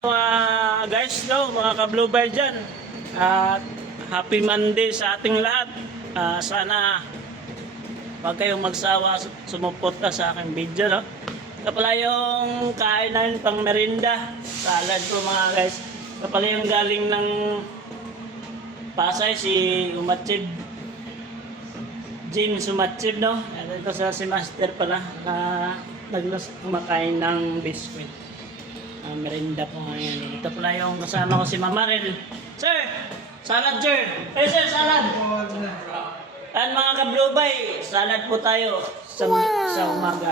Guys, no, mga ka-Blue Bar dyan, happy Monday sa ating lahat. Sana wag kayong magsawa sumuporta sa aking video, no? Ito pala yung kain namin pang merinda, salad po mga guys. Ito pala yung galing ng Pasay, si Umatsib, James Umatsib, no? Ito sa si Master pala na kumakain ng biscuit. Merinda po ngayon. Ito pala yung kasama ko si Mama Ren. Sir! Salad, sir! Hey, sir, salad! At mga ka-Blue-Bay, salad po tayo sa umaga.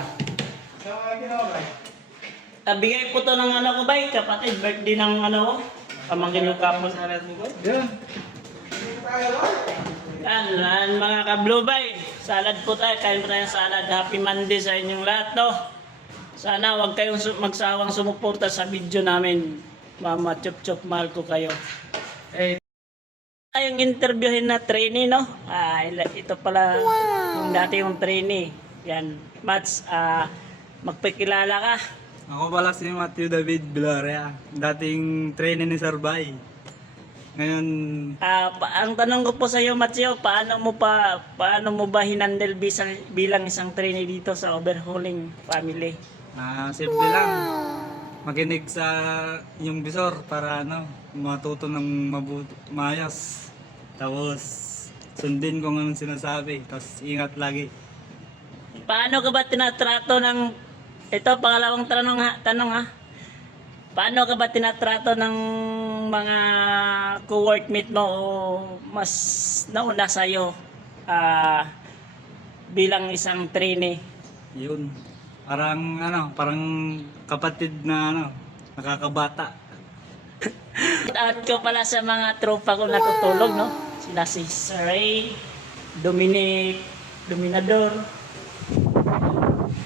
Bigay po to ng ano ko, bay, kapatid, birthday ng ano ko. Pamangkin yung kapon. Yan, mga ka-Blue-Bay, salad po tayo. Kain po tayo ng salad. Happy Monday sa inyong lahat, no? Sana huwag kayong magsawang sumuporta sa video namin. Mama, chup-chup, mahal ko kayo. Yung interviewin na trainee, no? Ito pala yung dati yung trainee. Yan. Mats, magpakilala ka. Ako pala si Matthew David Gloria, dating trainee ni Sir Bay. Ngayon, Ang tanong ko po sa iyo, Matthew, paano mo ba hinandle bilang isang trainee dito sa overhauling family? simple lang. Makinig sa yung bisor para matuto ng maayos. Tapos, sundin kung anong sinasabi. Tapos, ingat lagi. Paano ka ba tinatrato ng... Ito, pangalawang tanong ha. Paano ka ba tinatrato ng mga co-workmate mo o mas nauna sa'yo bilang isang trainee? Yun. Parang kapatid na nakakabata. At ko pala sa mga tropa ko natutulog, no? Sila si Sir Ray, Dominic, Dominador.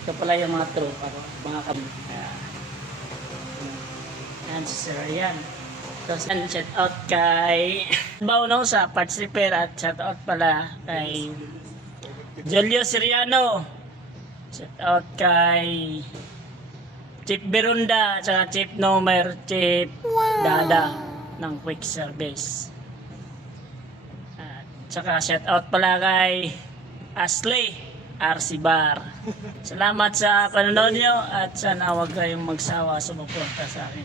Ito pala yung mga tropa ko, mga yan si Sir yan. Tapos shout out kay Bauno sa participer at shout out pala kay Julio Siriano. Shout out kay Chief Berunda at saka Chief Nomer, Chief Dada ng Quick Service. At saka shout out pala kay Ashley RC Bar. Salamat sa panonood nyo at sana huwag kayong magsawa sumuporta sa akin.